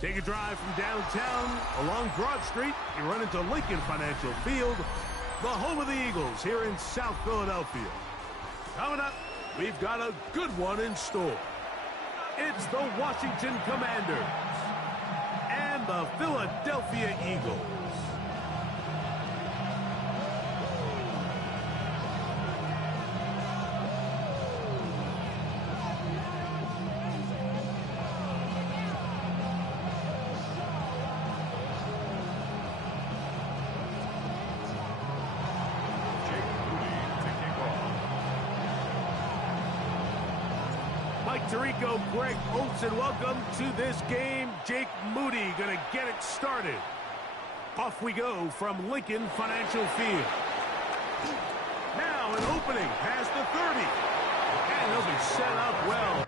Take a drive from downtown along Broad Street. You run into Lincoln Financial Field, the home of the Eagles here in South Philadelphia. Coming up, we've got a good one in store. It's the Washington Commanders and the Philadelphia Eagles. Mike Tirico, Greg Olson, welcome to this game. Jake Moody going to get it started. Off we go from Lincoln Financial Field. Now an opening past the 30. And he'll be set up well.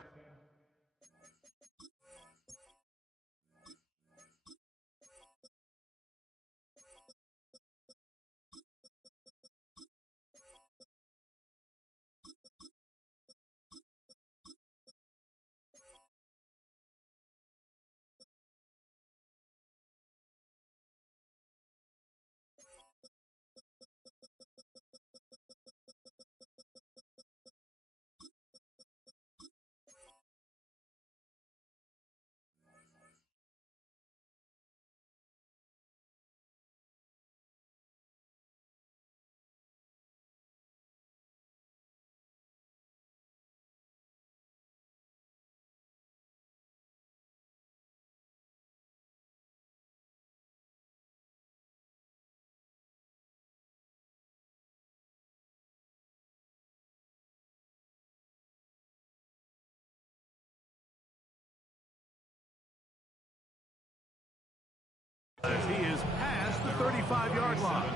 As he is past the 35-yard line.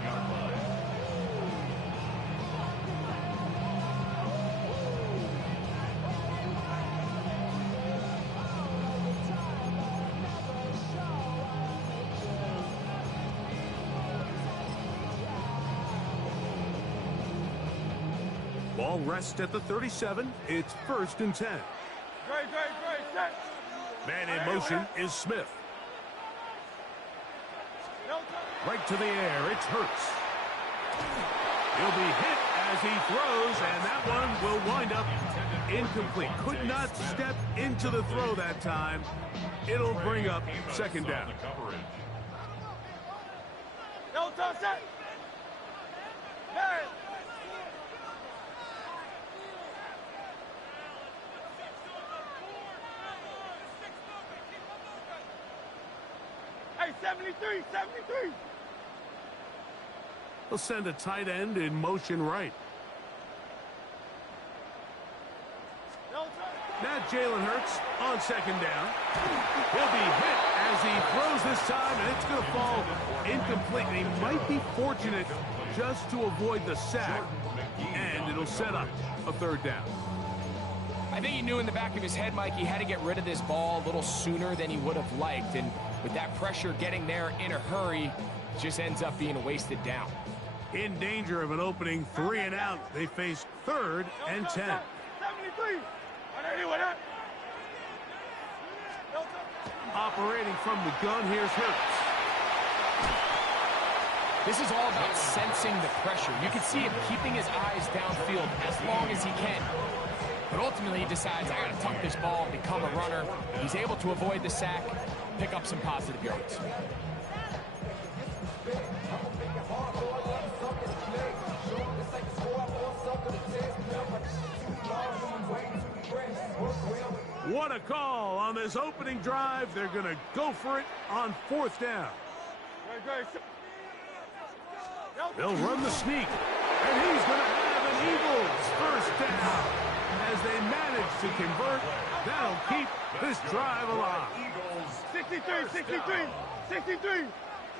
Ball rests at the 37. It's 1st and 10. Great. Man in motion is Smith. Right to the air, it's Hurts. He'll be hit as he throws, and that one will wind up incomplete. Could not step into the throw that time. It'll bring up 2nd down. Hey, 73. He'll send a tight end in motion right. Now Jalen Hurts on 2nd down. He'll be hit as he throws this time, and it's going to fall incomplete. He might be fortunate just to avoid the sack, and it'll set up a 3rd down. I think he knew in the back of his head, Mike, he had to get rid of this ball a little sooner than he would have liked, and with that pressure getting there in a hurry, it just ends up being a wasted down. In danger of an opening 3 and out, they face 3rd and 10. 73. Operating from the gun, here's Hurts. This is all about sensing the pressure. You can see him keeping his eyes downfield as long as he can. But ultimately he decides, I got to tuck this ball, become a runner. He's able to avoid the sack, pick up some positive yards. What a call on this opening drive. They're going to go for it on 4th down. They'll run the sneak, and he's going to have an Eagles 1st down. As they manage to convert, that'll keep this drive alive. 63.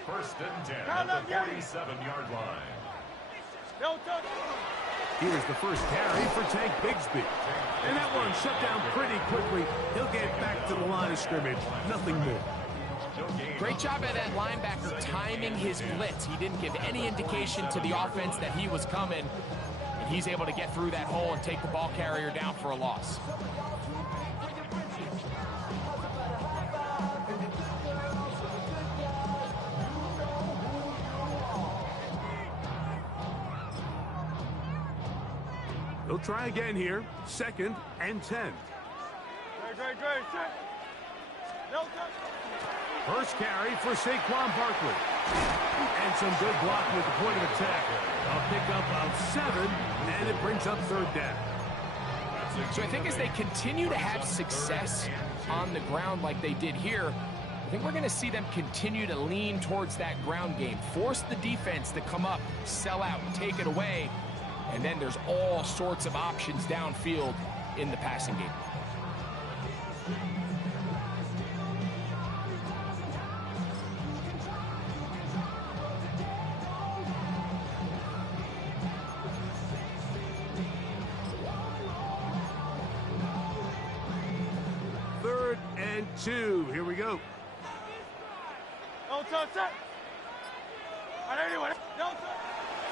1st and 10 at the 47-yard line. Here's the first carry for Tank Bigsby. And that one shut down pretty quickly. He'll get back to the line of scrimmage. Nothing more. Great job by that linebacker timing his blitz. He didn't give any indication to the offense that he was coming. And he's able to get through that hole and take the ball carrier down for a loss. They'll try again here. 2nd and 10. Great, check. No touch. First carry for Saquon Barkley. And some good blocking at the point of attack. A pickup of 7, and it brings up 3rd down. So I think as they continue to have success on the ground like they did here, I think we're going to see them continue to lean towards that ground game. Force the defense to come up, sell out, take it away. And then there's all sorts of options downfield in the passing game. And 2. Here we go. No touch, check. Anyway, no touch.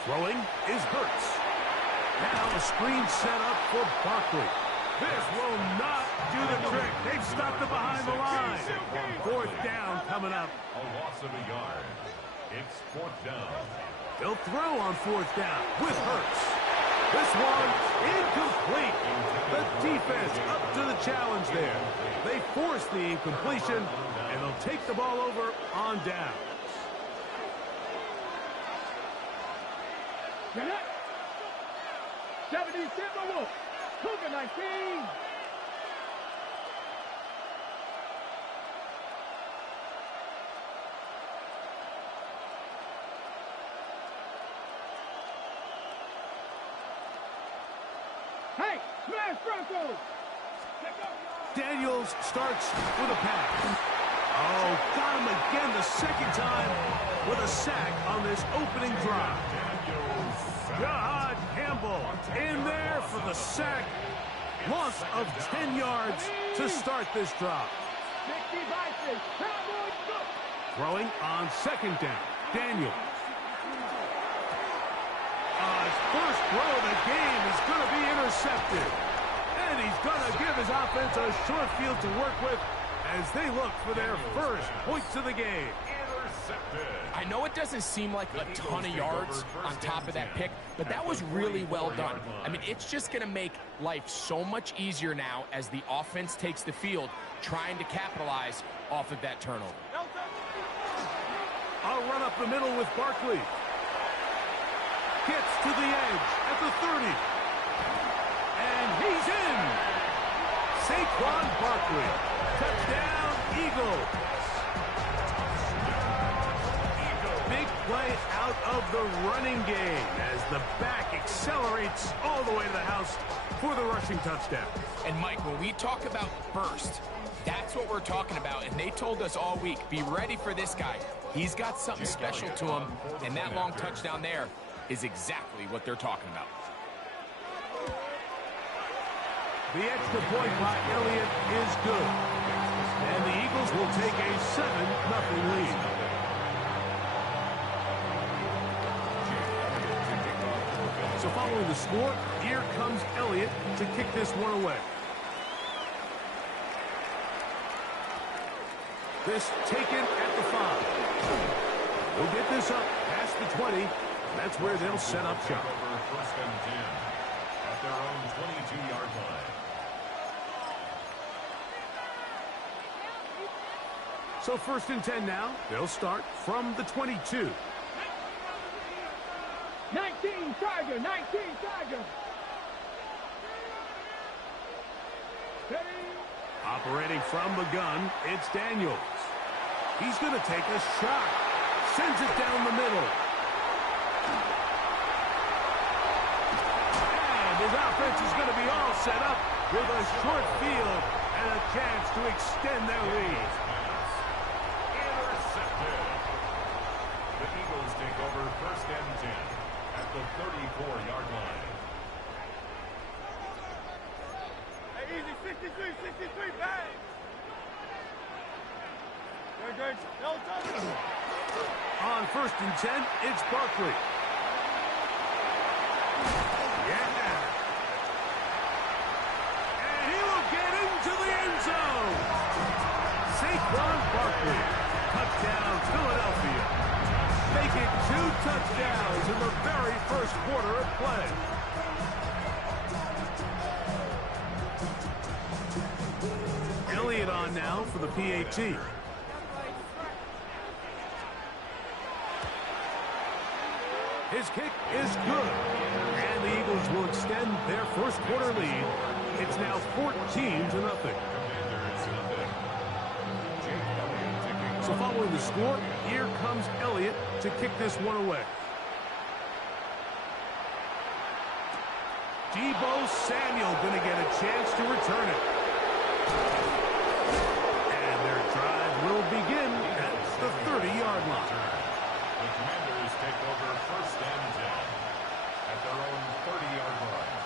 Throwing is Hurts. Now a screen set up for Barkley. This will not do the trick. They've stopped it behind the line. 4th down coming up. A loss of a yard. It's 4th down. They'll throw on 4th down with Hurts. This one incomplete. The defense up to the challenge there. They force the incompletion, and they'll take the ball over on down. Get it. 77 Wolf. Cougar 19. Hey, smash Broncos. Daniels starts with a pass. Oh, got him again the 2nd time with a sack on this opening drive. God, Campbell in there for the sack. Loss of 10 yards to start this drive. Throwing on 2nd down. Daniels. His first throw of the game is going to be intercepted. And he's going to give his offense a short field to work with as they look for their first points of the game. I know it doesn't seem like a ton of yards on top of that pick, but that was really well done. I mean, it's just going to make life so much easier now as the offense takes the field, trying to capitalize off of that turnover. I'll run up the middle with Barkley. Gets to the edge at the 30. And he's in. Saquon Barkley. Touchdown, Eagles. Big play out of the running game as the back accelerates all the way to the house for the rushing touchdown. And Mike, when we talk about burst, that's what we're talking about. And they told us all week, be ready for this guy. He's got something special to him, and that long touchdown there is exactly what they're talking about. The extra point by Elliott is good. And the Eagles will take a 7-0 lead. So following the score, here comes Elliott to kick this one away. This taken at the 5. They'll get this up past the 20. That's where they'll set up shop. First and 10 at their own 22-yard line. So 1st and 10 now. They'll start from the 22. 19 Tiger, 19 Tiger. Operating from the gun, it's Daniels. He's going to take a shot. Sends it down the middle. And his offense is going to be all set up with a short field and a chance to extend their lead. Intercepted. The Eagles take over 1st and 10 at the 34-yard line. Hey, easy, 63, bang. Good. No touch. On 1st and 10, it's Barkley. Yeah. And he will get into the end zone. Saquon Barkley. Touchdown, Philadelphia. Make it 2 touchdowns in the very first quarter of play. Elliott on now for the PAT. His kick is good. And the Eagles will extend their first quarter lead. It's now 14-0. So following the score, here comes Elliott to kick this one away. Deebo Samuel going to get a chance to return it. And their drive will begin at the 30-yard line. The Commanders take over first and 10 at their own 30-yard line.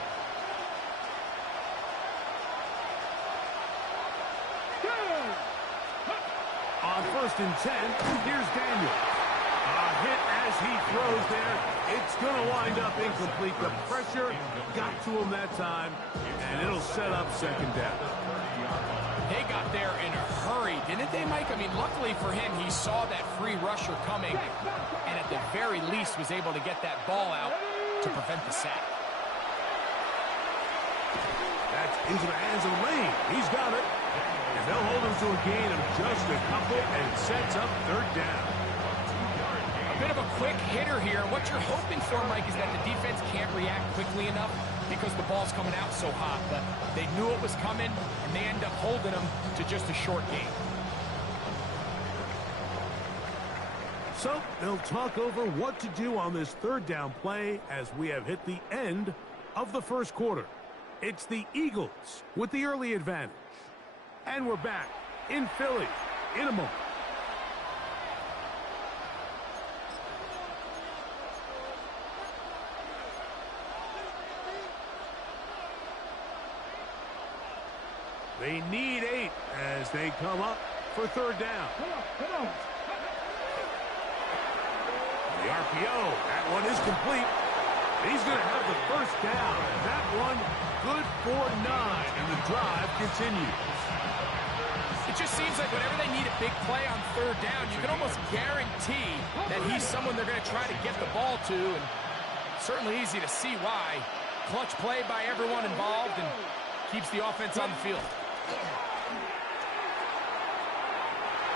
On first and 10, here's Daniel. A hit as he throws there. It's going to wind up incomplete. The pressure got to him that time, and it'll set up second down. They got there in a hurry, didn't they, Mike? I mean, luckily for him, he saw that free rusher coming, and at the very least was able to get that ball out to prevent the sack. That's into the hands of Lane. He's got it. And they'll hold him to a gain of just a couple, and sets up third down. A bit of a quick hitter here. What you're hoping for, Mike, is that the defense can't react quickly enough because the ball's coming out so hot. But they knew it was coming, and they end up holding them to just a short gain. So they'll talk over what to do on this third down play as we have hit the end of the first quarter. It's the Eagles with the early advantage. And we're back in Philly in a moment. They need 8 as they come up for third down. Come on. The RPO, that one is complete. He's going to have the first down. That one good for 9, and the drive continues. It just seems like whenever they need a big play on third down, you can almost guarantee that he's someone they're going to try to get the ball to, and certainly easy to see why. Clutch play by everyone involved and keeps the offense on the field.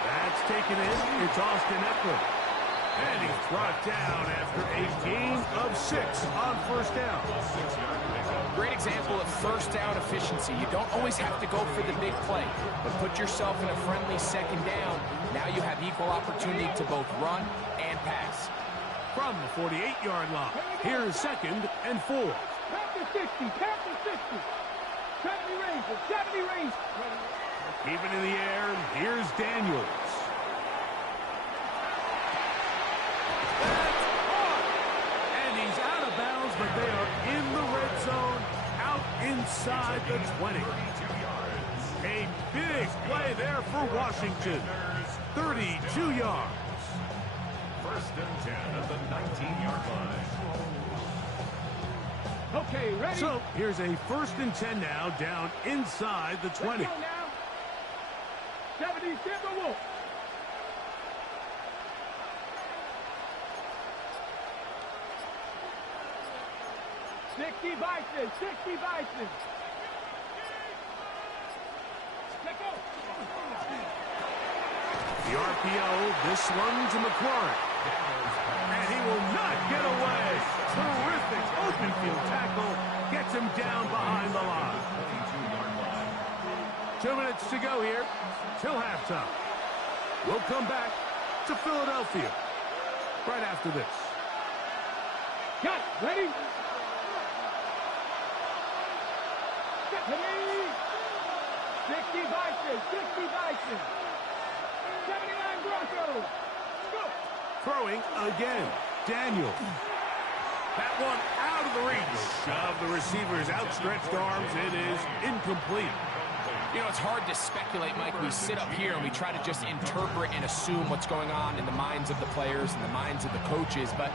That's taken in. It's Austin Eckler. And he's brought down after a gain of 6 on first down. Great example of first down efficiency. You don't always have to go for the big play, but put yourself in a friendly second down. Now you have equal opportunity to both run and pass. From the 48-yard line, here's second and 4. Count to 60. 70 range. Keep it in the air. Here's Daniels. That's caught. And he's out of bounds, but they are in the red zone, out inside the 20. A big play there for Washington. 32 yards. First and 10 at the 19-yard line. Okay, ready? So here's a first and 10 now, down inside the 20. Let's go now. 70, Timberwolves. Sixty Bison. Let's go. The RPO, this one to McLaurin. And he will not get away. Terrific open field tackle. Gets him down behind the line. 2 minutes to go here till halftime. We'll come back to Philadelphia right after this. Got it. Ready? 60 Bison. 79 Broncos. Go. Throwing again. Daniel. That one out of the reach of the receiver's outstretched arms. It is incomplete. You know, it's hard to speculate, Mike. We sit up here and we try to just interpret and assume what's going on in the minds of the players and the minds of the coaches, but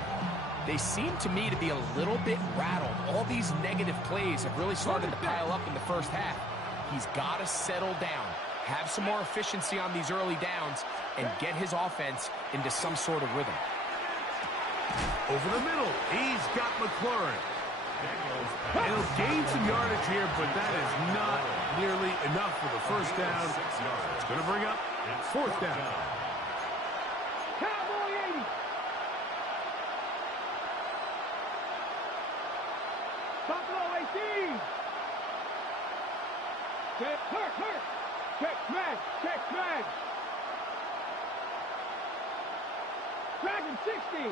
they seem to me to be a little bit rattled. All these negative plays have really started to pile up in the first half. He's got to settle down, have some more efficiency on these early downs, and get his offense into some sort of rhythm. Over the middle, he's got McLaurin. And he'll gain some yardage here, but that is not nearly enough for the first down. It's going to bring up fourth down. Cowboy 80. Buffalo 18. Check, hurt. Check, smash. Dragon 60.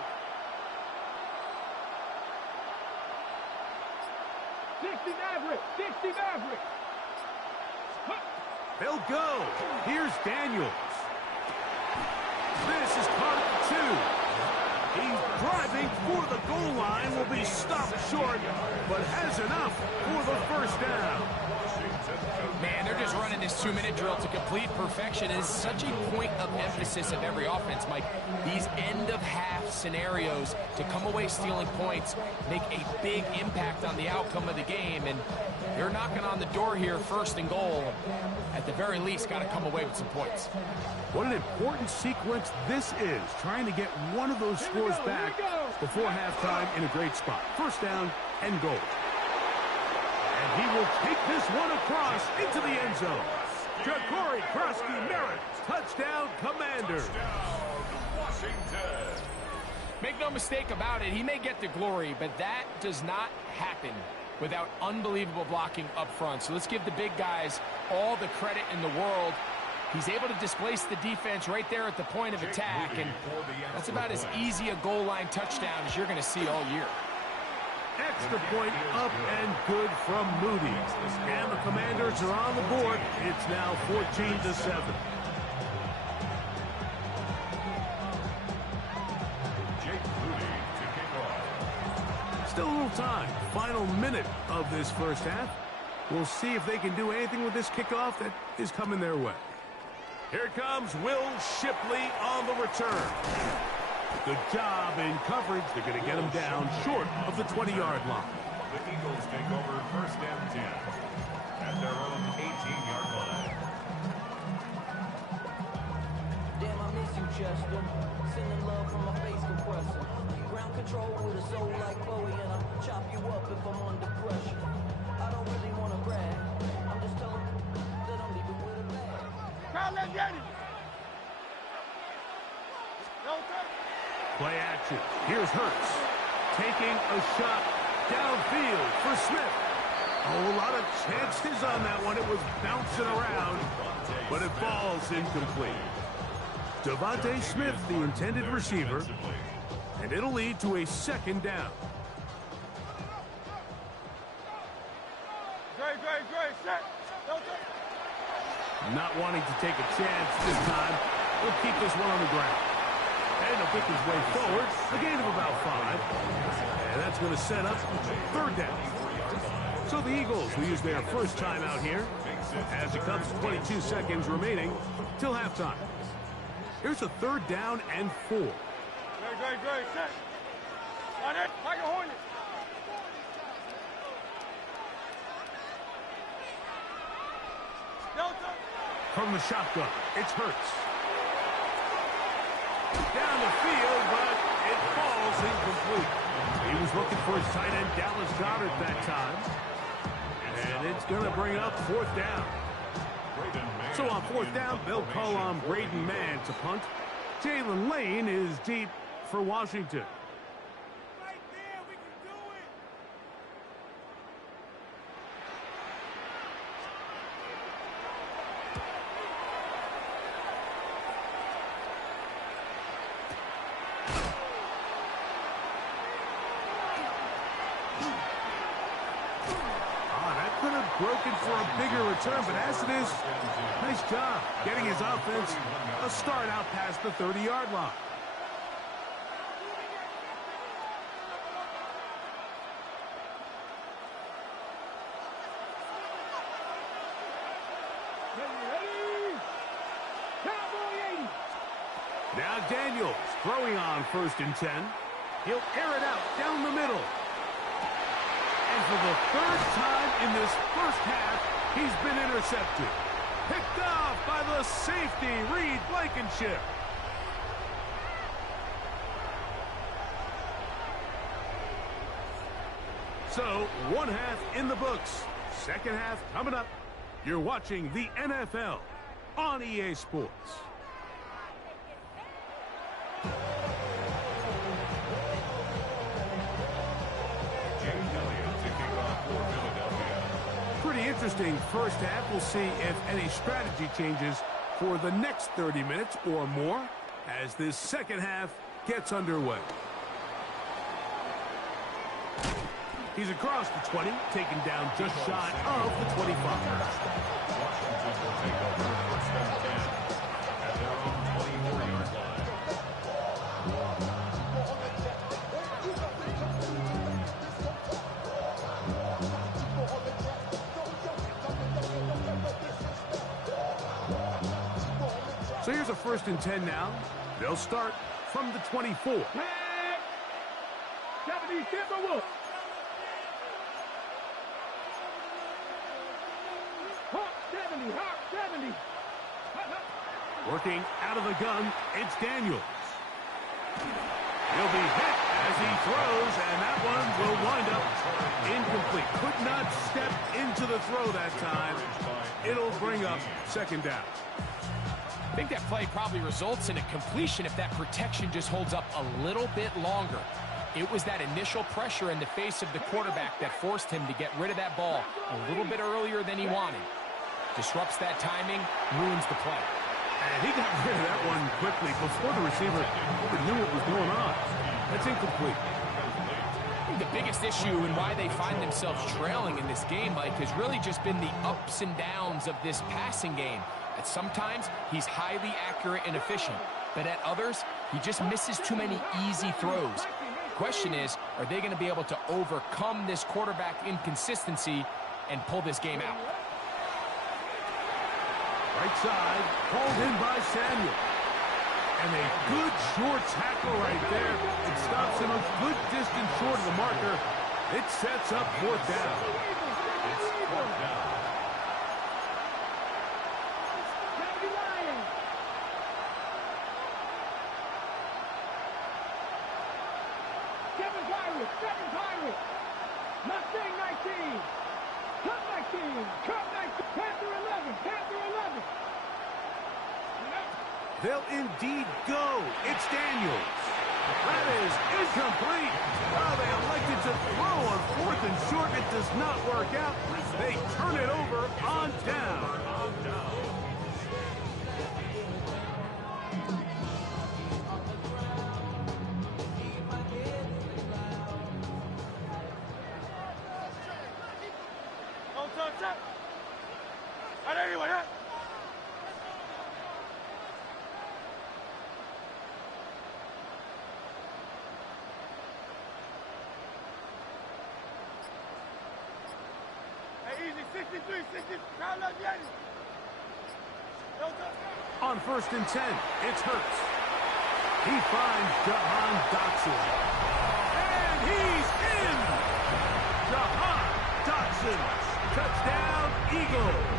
60 Maverick. They'll go. Here's Daniels. This is caught at 2. He's driving for the goal line. Will be stopped short, but has enough for the first down. Man, they're just running this 2-minute drill to complete perfection. It is such a point of emphasis of every offense, Mike. These end-of-half scenarios to come away stealing points make a big impact on the outcome of the game, and they're knocking on the door here, first and goal. At the very least, got to come away with some points. What an important sequence this is, trying to get one of those scores back before halftime in a great spot. First down and goal. And he will take this one across into the end zone. Ja'Cory Krosky-Merritt, touchdown, Commanders. Make no mistake about it, he may get the glory, but that does not happen without unbelievable blocking up front. So let's give the big guys all the credit in the world. He's able to displace the defense right there at the point of attack, and that's about as easy a goal line touchdown as you're going to see all year. Extra point up and good from Moody. And the Commanders are on the board. It's now 14-7. Still a little time. Final minute of this first half. We'll see if they can do anything with this kickoff that is coming their way. Here comes Will Shipley on the return. Good job in coverage. They're going to get him down short of the 20-yard line. The Eagles take over first and 10 at their own 18-yard line. Damn, I miss you, Chester. Sending love from my face compressor. Ground control with a soul like Chloe, and I'll chop you up if I'm under pressure. I don't really want to brag. I'm just telling that I'm leaving with a bag. Kyle, let's get it. No, sir. Play action. Here's Hurts taking a shot downfield for Smith. Oh, a lot of chances on that one. It was bouncing around, but it falls incomplete. Devontae Smith, the intended receiver, and it'll lead to a second down. Great. Set. No, sir. Not wanting to take a chance this time, he'll keep this one on the ground. And he'll pick his way forward, a gain of about 5. And that's going to set up third down. So the Eagles will use their first time out here as it comes to 22 seconds remaining till halftime. Here's a third down and 4. Great. Set. On it. Tiger Hornet. No, sir. From the shotgun, it's Hurts. Down the field, but it falls incomplete. He was looking for his tight end, Dallas Goedert, that time. And it's going to bring up fourth down. So on fourth down, they'll call on Braden Mann to punt. Jalen Lane is deep for Washington. Right there, we can do it. Could have broken for a bigger return, but as it is, nice job getting his offense a start out past the 30-yard line. Ready. Cowboy 80. Now Daniels throwing on first and 10. He'll air it out down the middle. And for the third time in this first half, he's been intercepted. Picked off by the safety, Reed Blankenship. So, one half in the books. Second half coming up. You're watching the NFL on EA Sports. Pretty interesting first half. We'll see if any strategy changes for the next 30 minutes or more as this second half gets underway. He's across the 20, taken down just shy of the 25. Washington will take over first and 10 at their own 24-yard line. So here's a first and 10 now. They'll start from the 24. 70, Timberwolves. Hawk 70, Hawk 70. Working out of the gun, it's Daniels. He'll be hit as he throws, and that one will wind up incomplete. Could not step into the throw that time. It'll bring up second down. I think that play probably results in a completion if that protection just holds up a little bit longer. It was that initial pressure in the face of the quarterback that forced him to get rid of that ball a little bit earlier than he wanted. Disrupts that timing, ruins the play. And he got rid of that one quickly before the receiver even knew what was going on. That's incomplete. I think the biggest issue and why they find themselves trailing in this game, Mike, has really just been the ups and downs of this passing game. At sometimes, he's highly accurate and efficient, but at others, he just misses too many easy throws. The question is, are they going to be able to overcome this quarterback inconsistency and pull this game out? Right side, called in by Samuel. And a good short tackle right there. It stops him a good distance short of the marker. It sets up fourth down. It's fourth down. Seven Pirates. Mustang 19. Cup 19. Cup 19. Panther 11. Panther 11. They'll indeed go. It's Daniels. That is incomplete. Oh, they elected to throw on fourth and short. It does not work out. They turn it over on down. On first and 10, it's Hurts. He finds Jahan Dotson. And he's in! Jahan Dotson. Touchdown, Eagles.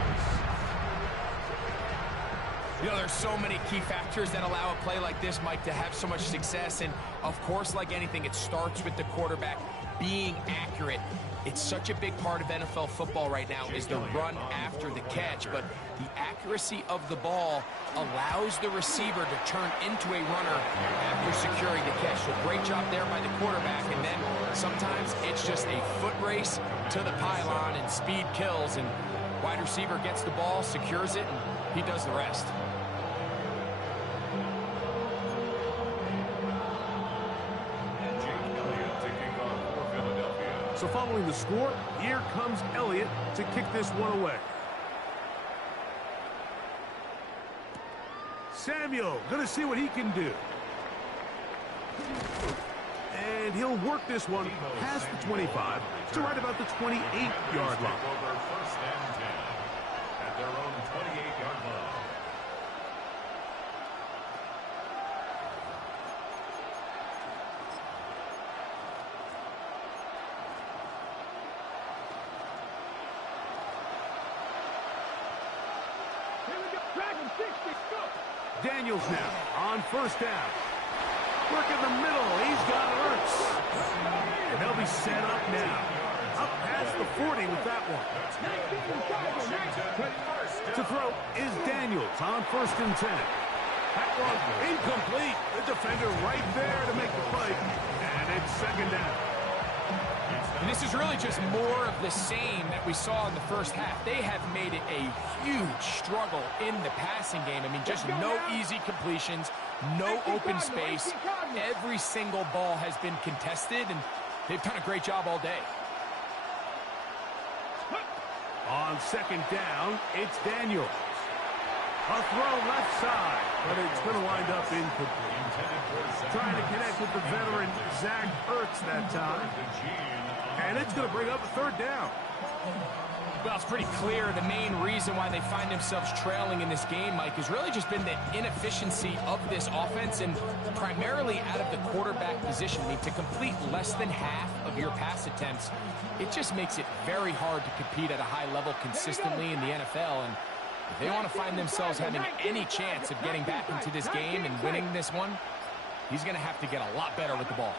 You know, there's so many key factors that allow a play like this, Mike, to have so much success. And, of course, like anything, it starts with the quarterback being accurate. It's such a big part of NFL football right now is the run after the catch, but the accuracy of the ball allows the receiver to turn into a runner after securing the catch. So great job there by the quarterback, and then sometimes it's just a foot race to the pylon and speed kills, and wide receiver gets the ball, secures it, and he does the rest. So following the score, here comes Elliott to kick this one away. Samuel going to see what he can do. And he'll work this one past the 25 to right about the 28-yard line. First and 10 at their own 28-yard line. Daniels now on first down. Work in the middle. He's got Hurts. And they'll be set up now. up past the 40 with that one. To throw is Daniels on 1st and 10. That one incomplete. The defender right there to make the play. And it's 2nd down. And this is really just more of the same that we saw in the first half. They have made it a huge struggle in the passing game. I mean, just no easy completions, no open space. Every single ball has been contested, and they've done a great job all day. On 2nd down, it's Daniels. A throw left side, but it's going to wind up incomplete. Trying to connect with the veteran Zach Ertz that time. And it's going to bring up a 3rd down. Well, it's pretty clear the main reason why they find themselves trailing in this game, Mike, has really just been the inefficiency of this offense and primarily out of the quarterback position. I mean, to complete less than half of your pass attempts, it just makes it very hard to compete at a high level consistently in the NFL. And if they want to find themselves having any chance of getting back into this game and winning this one, he's going to have to get a lot better with the ball.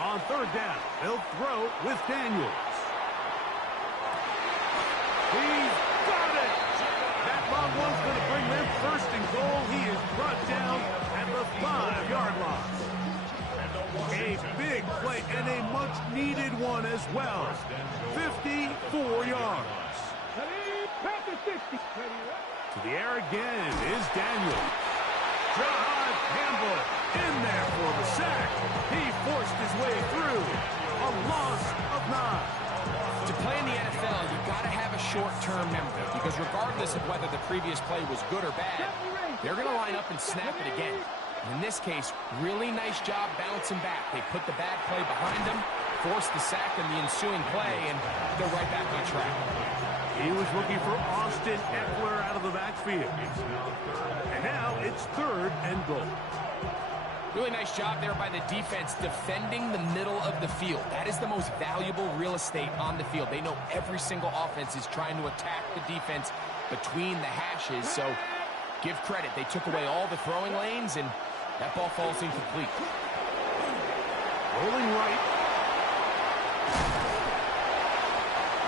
On 3rd down, they'll throw with Daniels. He's got it! That long one's going to bring them 1st and goal. He is brought down at the 5-yard line. A big play and a much-needed one as well. 54 yards. To the air again is Daniels. John Campbell in there for the sack. He forced his way through. A loss of 9. To play in the NFL, you've got to have a short-term memory because regardless of whether the previous play was good or bad, they're going to line up and snap it again. And in this case, really nice job bouncing back. They put the bad play behind them, forced the sack in the ensuing play, and they're right back on track. He was looking for Austin Eckler out of the backfield. And now it's 3rd and goal. Really nice job there by the defense defending the middle of the field. That is the most valuable real estate on the field. They know every single offense is trying to attack the defense between the hashes. So give credit. They took away all the throwing lanes, and that ball falls incomplete. Rolling right.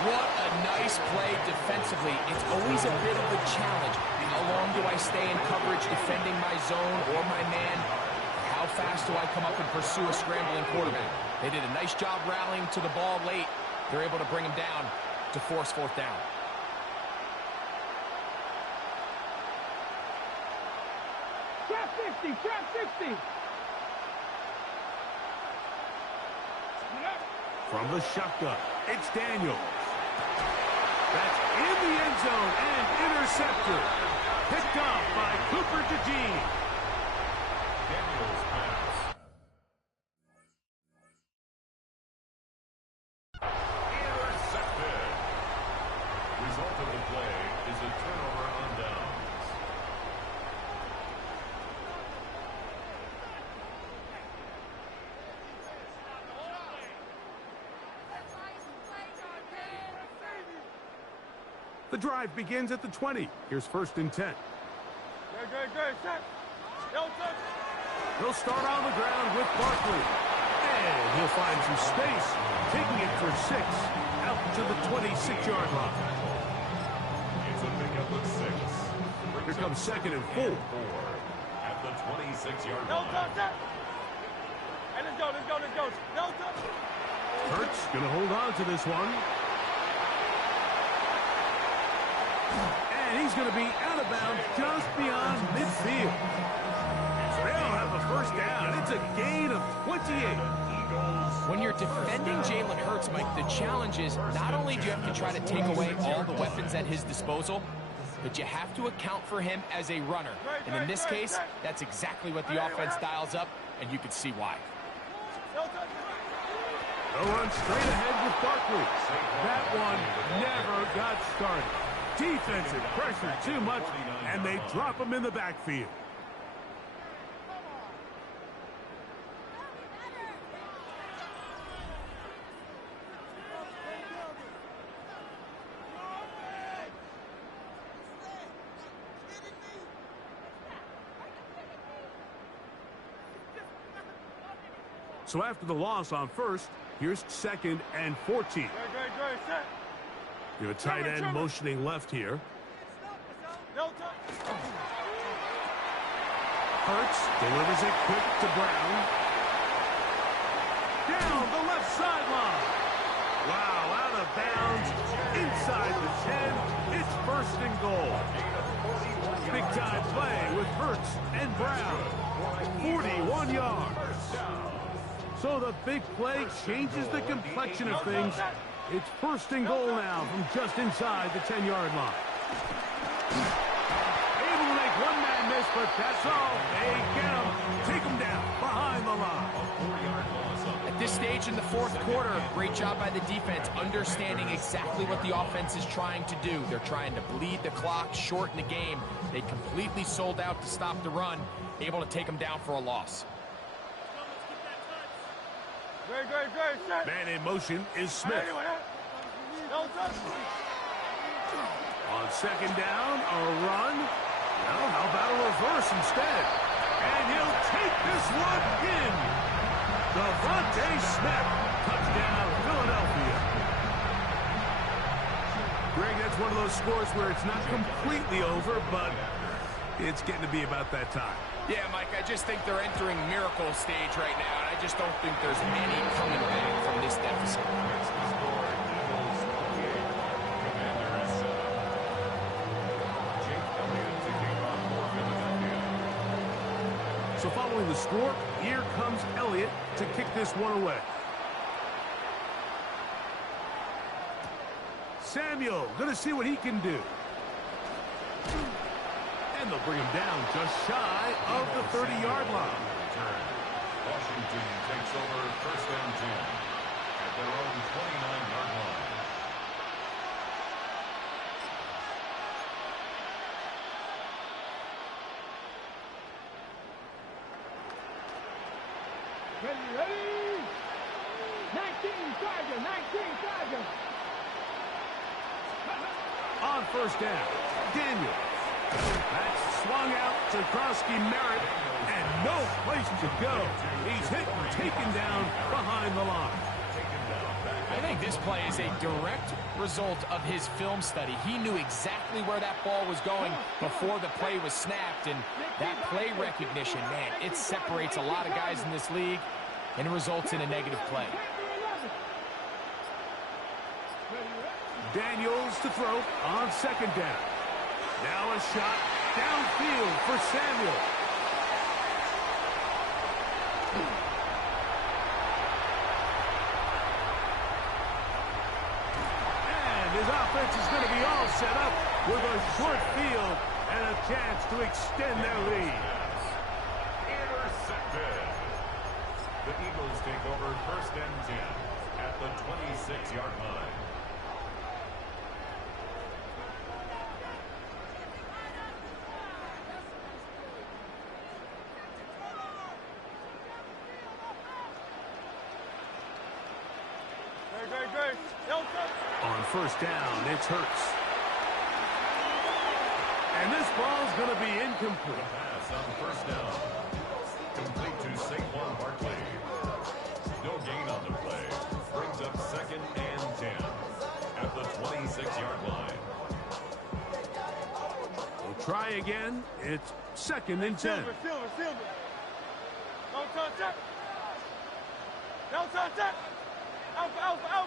What a nice play defensively. It's always a bit of a challenge. How long do I stay in coverage defending my zone or my man? How fast do I come up and pursue a scrambling quarterback? They did a nice job rallying to the ball late. They're able to bring him down to force 4th down. Trap 60, trap 60. From the shotgun, it's Daniels. That's in the end zone and intercepted. Picked off by Cooper DeJean. Daniels pass. Intercepted. Result of the play is a turnover on downs. The drive begins at the 20. Here's 1st and 10. Good. Set. He'll start on the ground with Barkley. And he'll find some space, taking it for 6 out to the 26-yard line. It's a pickup of 6. Here comes 2nd and 4. At the 26-yard No line. touch. Hey, let's go. No touch. Hurts going to hold on to this one. And he's going to be out of bounds just beyond midfield. They'll have a 1st down. It's a gain of 28. When you're defending Jalen Hurts, Mike, the challenge is not only do you have to try to take away all the weapons at his disposal, but you have to account for him as a runner. And in this case, that's exactly what the offense dials up, and you can see why. They'll run straight ahead with Barkley. That one never got started. Defensive pressure too much, and they drop him in the backfield. So after the loss on 1st, Here's 2nd and 14. You have a tight end motioning left here. Hurts delivers it quick to Brown. Down the left sideline. Wow, out of bounds. Inside the 10. It's 1st and goal. Big time play with Hurts and Brown. 41 yards. So the big play changes the complexion of things. It's 1st and goal now from just inside the 10-yard line. Able to make one man miss, but that's all. They get him. Take him down behind the line. At this stage in the 4th quarter, great job by the defense understanding exactly what the offense is trying to do. They're trying to bleed the clock, shorten the game. They completely sold out to stop the run, able to take them down for a loss. Man in motion is Smith. On 2nd down, a run. Well, how about a reverse instead? And he'll take this one in. Devontae Smith, touchdown, Philadelphia. Greg, that's one of those scores where it's not completely over, but it's getting to be about that time. Yeah, Mike, I just think they're entering miracle stage right now, and I just don't think there's any coming back from this deficit. So following the score, here comes Elliott to kick this one away. Samuel, gonna see what he can do. And they'll bring him down just shy of the 30-yard line. Washington takes over 1st and 10 at their own 29-yard line. Ready? 19 Charger, 19 Charger. On 1st down, Daniel. That's swung out to Krosky Merritt, and no place to go. He's hit and taken down behind the line. I think this play is a direct result of his film study. He knew exactly where that ball was going before the play was snapped, and that play recognition, man, it separates a lot of guys in this league, and it results in a negative play. Daniels to throw on 2nd down. Now a shot downfield for Samuel. And his offense is going to be all set up with a short field and a chance to extend their lead. Intercepted. The Eagles take over 1st and 10 at the 26-yard line. On 1st down, it's Hurts. And this ball's going to be incomplete. Pass on 1st down. Complete to Saquon Barkley. No gain on the play. Brings up 2nd and 10 at the 26-yard line. We'll try again. It's 2nd and 10. Silver. Don't touch it. Don't touch it. Alpha.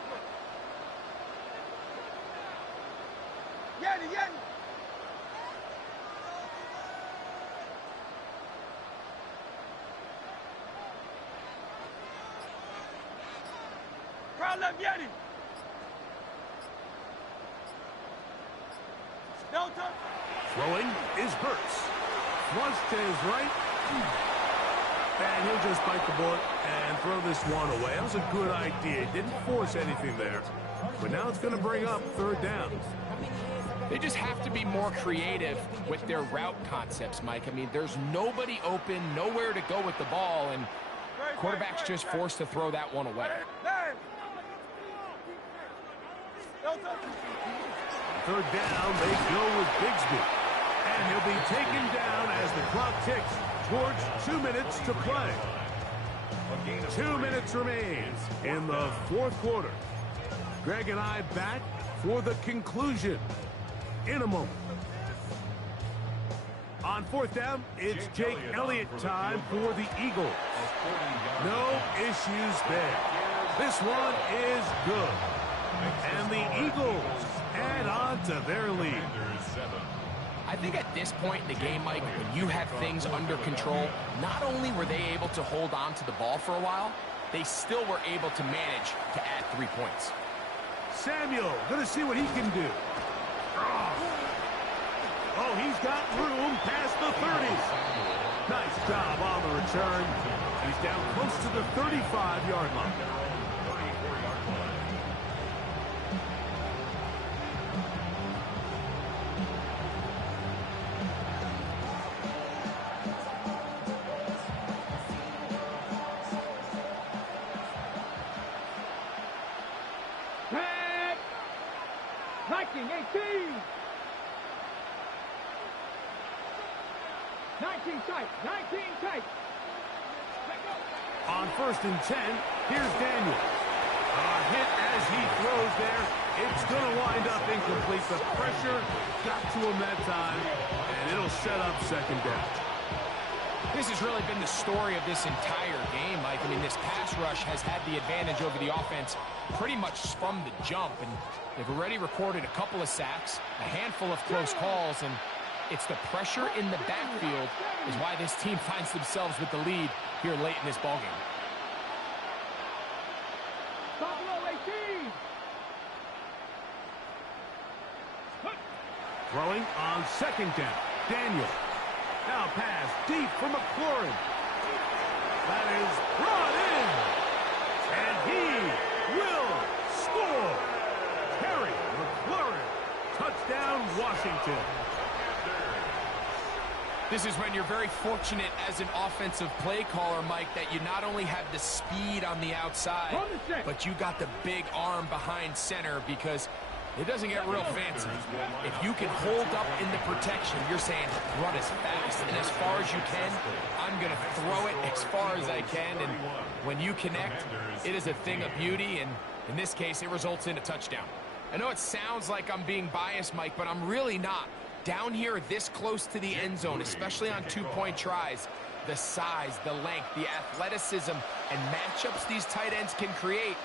Yeti. Crowd left Yeti. Don't touch. Throwing is Hurts. Flush to his right. And he'll just bite the bullet and throw this one away. That was a good idea. Didn't force anything there. But now it's going to bring up 3rd down. They just have to be more creative with their route concepts, Mike. I mean, there's nobody open, nowhere to go with the ball, and quarterback's just forced to throw that one away. 3rd down, they go with Bigsby. And he'll be taken down as the clock ticks towards 2 minutes to play. A gain of 2 minutes remain in the fourth quarter. Greg and I back for the conclusion in a moment. On fourth down, it's Jake Elliott time for the Eagles. No issues there. This one is good. And the Eagles add on to their lead. I think at this point in the game, Mike, when you have things under control, not only were they able to hold on to the ball for a while, they still were able to manage to add 3 points. Samuel, gonna see what he can do. Oh, he's got room past the 30s. Nice job on the return. He's down close to the 35-yard line. Tag! Viking 18! 19 tight, 19 tight. On 1st and 10, here's Daniel. A hit as he throws there. It's going to wind up incomplete. The pressure got to him that time, and it'll set up second down. This has really been the story of this entire game, Mike. I mean, this pass rush has had the advantage over the offense pretty much from the jump, and they've already recorded a couple of sacks, a handful of close calls, and it's the pressure in the backfield is why this team finds themselves with the lead here late in this ballgame. Buffalo 18! Throwing on second down, Daniel. Now pass deep for McLaurin. That is brought in. And he will score. Terry McLaurin. Touchdown, Washington. This is when you're very fortunate as an offensive play caller, Mike, that you not only have the speed on the outside, but you got the big arm behind center, because it doesn't get real fancy. If you can hold up in the protection, you're saying run as fast and as far as you can. I'm going to throw it as far as I can, and when you connect, it is a thing of beauty, and in this case, it results in a touchdown. I know it sounds like I'm being biased, Mike, but I'm really not. Down here this close to the end zone, especially on two-point tries, the size, the length, the athleticism, and matchups these tight ends can create,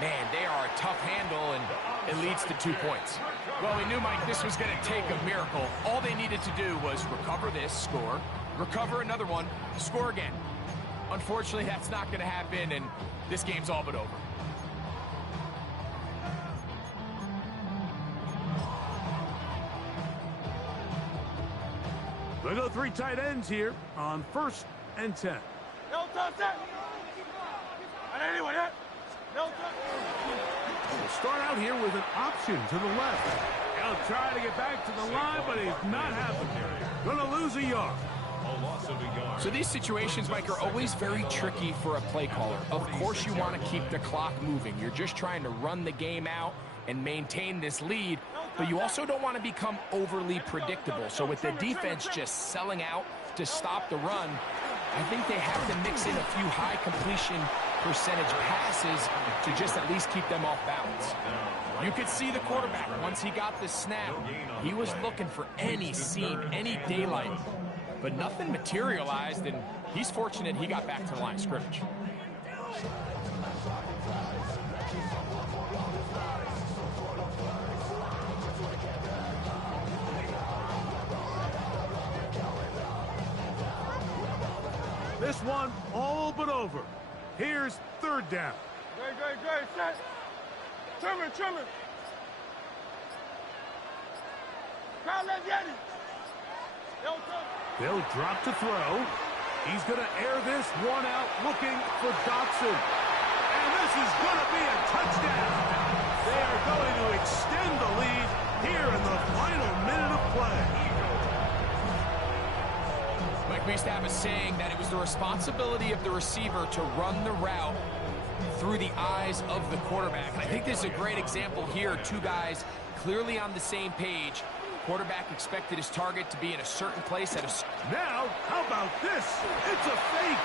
man, they are a tough handle, and it leads to 2 points. Well, we knew, Mike, this was going to take a miracle. All they needed to do was recover this, score, recover another one, score again. Unfortunately, that's not going to happen, and this game's all but over. They go 3 tight ends here on 1st and 10. No touch that! Anyone yet? No touch! We'll start out here with an option to the left. He'll try to get back to the line, but he's not happening. Gonna lose a yard. So these situations, Mike, are always very tricky for a play caller. Of course you want to keep the clock moving. You're just trying to run the game out and maintain this lead, but you also don't want to become overly predictable. So with the defense just selling out to stop the run, I think they have to mix in a few high completion percentage passes to just at least keep them off balance. You could see the quarterback, once he got the snap, he was looking for any seam, any daylight, but nothing materialized, and he's fortunate he got back to the line of scrimmage. This one all but over. Here's 3rd down. Great, set. Trimmer. Crowd, let's get it. They'll drop to throw. He's going to air this one out, looking for Dotson. And this is going to be a touchdown. They are going to extend the lead here in the final minute of play. Mike, we used to have a saying that it was the responsibility of the receiver to run the route through the eyes of the quarterback. And I think this is a great example here. 2 guys clearly on the same page. Quarterback expected his target to be in a certain place at a... Now, how about this? It's a fake.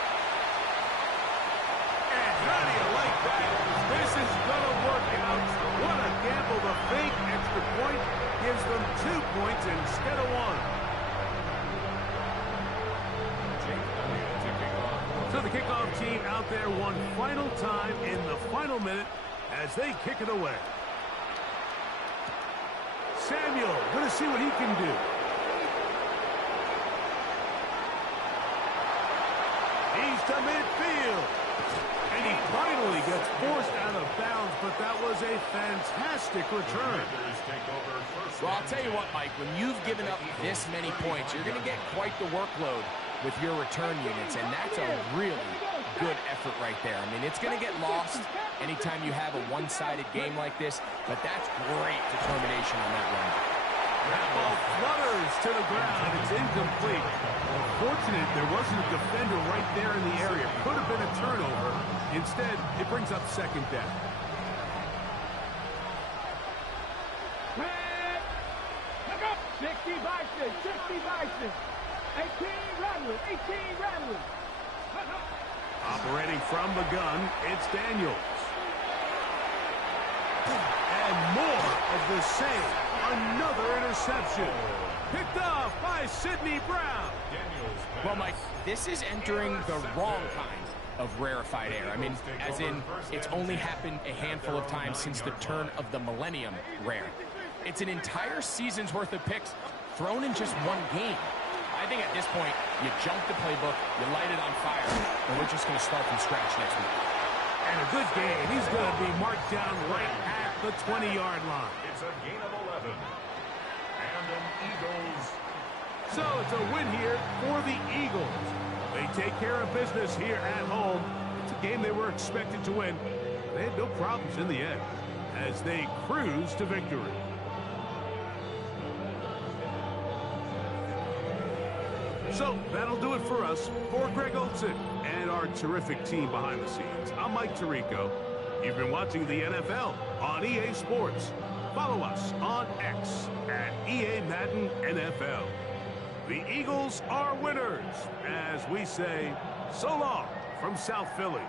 And how do you like that? This is going to work out. What a gamble. The fake extra point gives them 2 points instead of 1. So the kickoff team out there one final time in the final minute as they kick it away. Samuel, going to see what he can do. He's to midfield. And he finally gets forced out of bounds, but that was a fantastic return. Well, I'll tell you what, Mike, when you've given up this many points, you're going to get quite the workload with your return units, and that's a really good effort right there. I mean, it's going to get lost anytime you have a one-sided game like this, but that's great determination on that run. That ball flutters to the ground. It's incomplete. Fortunate there wasn't a defender right there in the area. Could have been a turnover. Instead, it brings up second down. Look up. 60 Bison, 60 Bison. 18 Rattler, 18 Rattler. Operating from the gun, it's Daniels. And more of the same. Another interception. Picked off by Sidney Brown. Well, Mike, this is entering the wrong kind of rarefied air. I mean, as in, it's only happened a handful of times since the turn of the millennium rare. It's an entire season's worth of picks thrown in just one game. I think at this point, you jump the playbook, you light it on fire, and we're just going to start from scratch next week. And a good game. He's going to be marked down right at the 20-yard line. It's a gain of 11. And an Eagles. So it's a win here for the Eagles. They take care of business here at home. It's a game they were expected to win. They had no problems in the end as they cruise to victory. So that'll do it for us. For Greg Olson and our terrific team behind the scenes, I'm Mike Tirico. You've been watching the NFL on EA Sports. Follow us on X at EA Madden NFL. The Eagles are winners, as we say so long from South Philly.